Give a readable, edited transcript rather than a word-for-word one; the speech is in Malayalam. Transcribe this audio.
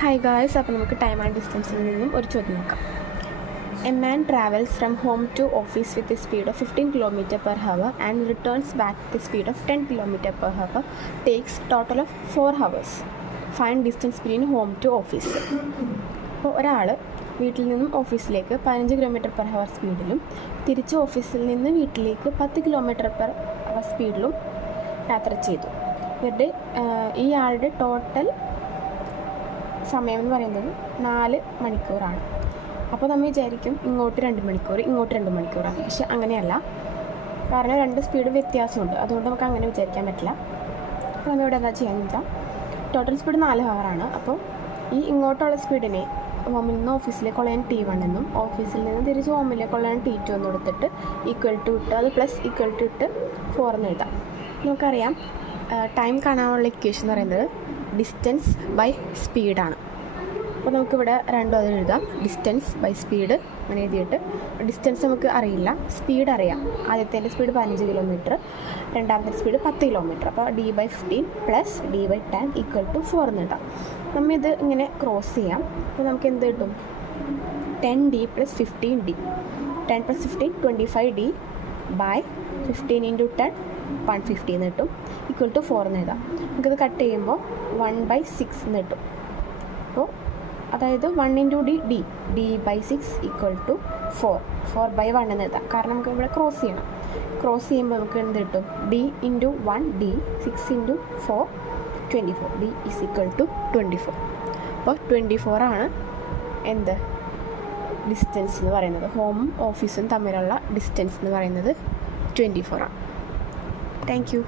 ഹായ് ഗായ്സ്, അപ്പോൾ നമുക്ക് ടൈം ആൻഡ് ഡിസ്റ്റൻസിൽ നിന്നും ഒരു ചോദ്യം നോക്കാം. A man travels from home to office with a speed of 15 km/h and returns back with speed of 10 km/h takes total of 4 hours. Find distance between home to office. അപ്പോൾ ഒരാൾ വീട്ടിൽ നിന്നും ഓഫീസിലേക്ക് 15 km/h സ്പീഡിലും തിരിച്ച് ഓഫീസിൽ നിന്ന് വീട്ടിലേക്ക് 10 km/h സ്പീഡിലും യാത്ര ചെയ്തു. ഇവരുടെ ഈ ആളുടെ ടോട്ടൽ സമയം എന്ന് പറയുന്നത് 4 മണിക്കൂറാണ്. അപ്പോൾ നമ്മൾ വിചാരിക്കും ഇങ്ങോട്ട് 2 മണിക്കൂർ, ഇങ്ങോട്ട് 2 മണിക്കൂറാണ്. പക്ഷെ അങ്ങനെയല്ല, കാരണം 2 സ്പീഡ് വ്യത്യാസമുണ്ട്. അതുകൊണ്ട് നമുക്ക് അങ്ങനെ വിചാരിക്കാൻ പറ്റില്ല. അപ്പോൾ നമ്മൾ ഇവിടെ എന്താ ചെയ്യാന്ന് വെച്ചാൽ, ടോട്ടൽ സ്പീഡ് 4 hour. അപ്പോൾ ഈ ഇങ്ങോട്ടുള്ള സ്പീഡിനെ ഹോമിൽ നിന്ന് ഓഫീസിലേക്കുള്ള T1 എന്നും ഓഫീസിൽ നിന്ന് തിരിച്ച് ഹോമിലേക്കുള്ള T2 എന്ന് കൊടുത്തിട്ട് ഈക്വൽ ടു ഇട്ട് അത് പ്ലസ് ഈക്വൽ ടു ഇട്ട് 4 എന്ന് എഴുതാം. നമുക്കറിയാം ടൈം കാണാനുള്ള ഇക്വേഷൻ എന്ന് പറയുന്നത് ഡിസ്റ്റൻസ് ബൈ സ്പീഡാണ്. അപ്പോൾ നമുക്കിവിടെ രണ്ടും അതിൽ എഴുതാം. ഡിസ്റ്റൻസ് ബൈ സ്പീഡ് അങ്ങനെ എഴുതിയിട്ട്, ഡിസ്റ്റൻസ് നമുക്ക് അറിയില്ല, സ്പീഡ് അറിയാം. ആദ്യത്തെ സ്പീഡ് 15 km, രണ്ടാമത്തെ സ്പീഡ് 10 km. അപ്പോൾ d/15 plus d/10 equal to 4 എന്ന് എഴുതാം. നമ്മളിത് ഇങ്ങനെ ക്രോസ് ചെയ്യാം. അപ്പോൾ നമുക്ക് എന്ത് കിട്ടും? 10d + 15d. 10 + 15 25d ബൈ 15 × 10 150 എന്ന് കിട്ടും. ഈക്വൽ ടു 4 എന്ന് എഴുതാം. നമുക്കിത് കട്ട് ചെയ്യുമ്പോൾ 1/6 എന്ന് കിട്ടും. അപ്പോൾ അതായത് 1 × d/6 ഈക്വൽ ടു 4/1 എന്ന് എഴുതാം. കാരണം നമുക്ക് ഇവിടെ ക്രോസ് ചെയ്യണം. ക്രോസ് ചെയ്യുമ്പോൾ നമുക്ക് എന്ത് കിട്ടും? d × 1 d 6 × 4 24. d is equal to 24. അപ്പോൾ 24 ആണ് എന്ത് ഡിസ്റ്റൻസ് എന്ന് പറയുന്നത്. ഹോമും ഓഫീസും തമ്മിലുള്ള ഡിസ്റ്റൻസ് എന്ന് പറയുന്നത് 24 ആണ്. Thank you.